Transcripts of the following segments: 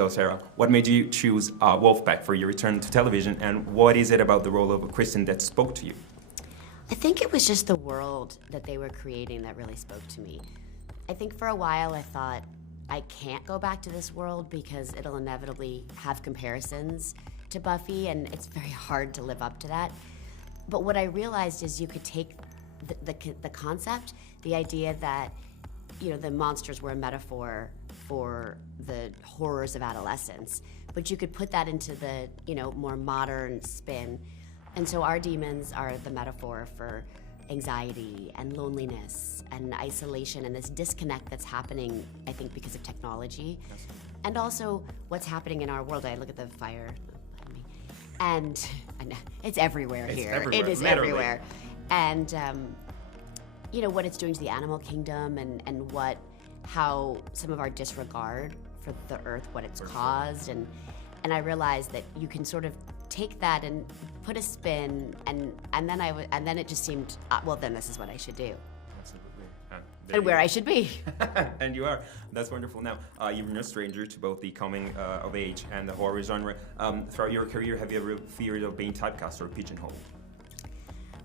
So Sarah, what made you choose Wolfpack for your return to television, and what is it about the role of Kristen that spoke to you? I think it was just the world that they were creating that really spoke to me. I think for a while I thought, I can't go back to this world because it'll inevitably have comparisons to Buffy, and it's very hard to live up to that. But what I realized is you could take the concept, the idea that, you know, the monsters were a metaphor for the horrors of adolescence, but you could put that into the, you know, more modern spin. And so our demons are the metaphor for anxiety and loneliness and isolation and this disconnect that's happening, I think, because of technology. Yes. And also what's happening in our world. I look at the fire, and I know, it's everywhere here. Everywhere. It is Literally. everywhere. And you know, what it's doing to the animal kingdom, and how some of our disregard for the earth, what it's caused, and I realized that you can sort of take that and put a spin, and then it just seemed, well, then this is what I should do. Absolutely. And where I should be. And you are. That's wonderful. Now, you're no stranger to both the coming of age and the horror genre. Throughout your career, have you ever feared of being typecast or pigeonholed?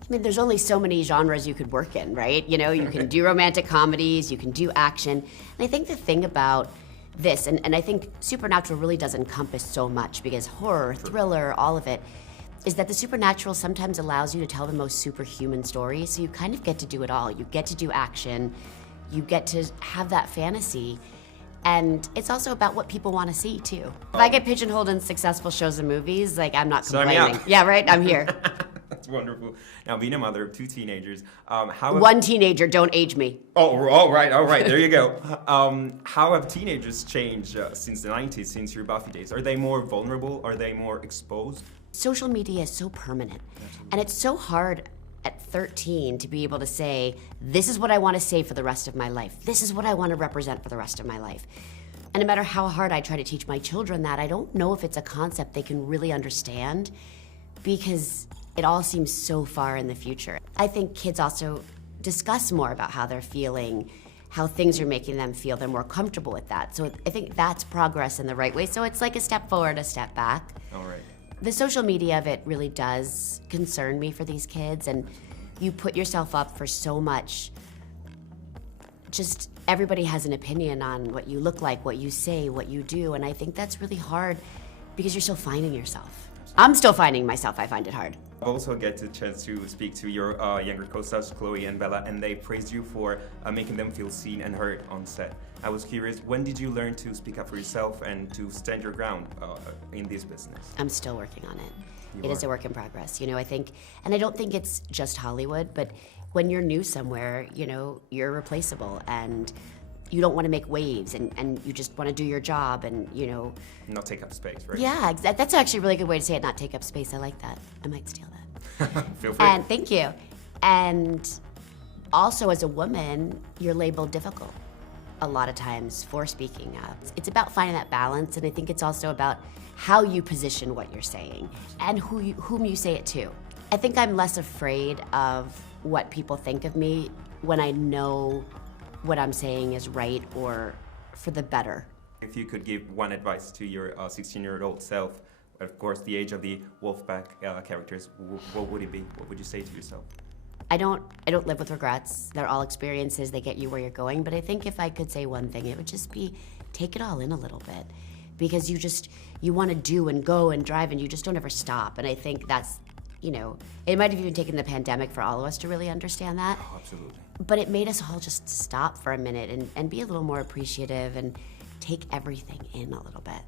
I mean, there's only so many genres you could work in, right? You know, you can do romantic comedies, you can do action. And I think the thing about this, and I think Supernatural really does encompass so much, because horror, thriller, all of it, is that the supernatural sometimes allows you to tell the most superhuman stories, so you kind of get to do it all. You get to do action, you get to have that fantasy, and it's also about what people want to see, too. If I get pigeonholed in successful shows and movies, like, I'm not complaining. Yeah, right? I'm here. That's wonderful. Now, being a mother of two teenagers, One teenager, don't age me. Oh, all right, there you go. How have teenagers changed since the 90s, since your Buffy days? Are they more vulnerable? Are they more exposed? Social media is so permanent, and it's so hard at 13 to be able to say, this is what I want to say for the rest of my life. This is what I want to represent for the rest of my life. And no matter how hard I try to teach my children that, I don't know if it's a concept they can really understand, because it all seems so far in the future. I think kids also discuss more about how they're feeling, how things are making them feel. They're more comfortable with that. So I think that's progress in the right way. So it's like a step forward, a step back. All right. The social media of it really does concern me for these kids, and you put yourself up for so much. Just everybody has an opinion on what you look like, what you say, what you do, and I think that's really hard because you're still finding yourself. I'm still finding myself. I find it hard. I've also get the chance to speak to your younger co-stars, Chloe and Bella, and they praised you for making them feel seen and heard on set. I was curious, when did you learn to speak up for yourself and to stand your ground in this business? I'm still working on it. It is a work in progress, you know, I think, and I don't think it's just Hollywood, but when you're new somewhere, you know, you're replaceable, and you don't want to make waves, and you just want to do your job, and, you know... Not take up space, right? Yeah, that's actually a really good way to say it, not take up space. I like that. I might steal that. Feel free. And thank you. And also, as a woman, you're labeled difficult a lot of times for speaking up. It's about finding that balance, and I think it's also about how you position what you're saying and whom you say it to. I think I'm less afraid of what people think of me when I know what I'm saying is right or for the better. If you could give one advice to your 16-year-old self, of course, the age of the Wolfpack characters, what would it be? What would you say to yourself? I don't live with regrets. They're all experiences. They get you where you're going. But I think if I could say one thing, it would just be take it all in a little bit, because you want to do and go and drive, and you just don't ever stop. And I think that's, you know, it might have even taken the pandemic for all of us to really understand that. Oh, absolutely. But it made us all just stop for a minute and be a little more appreciative and take everything in a little bit.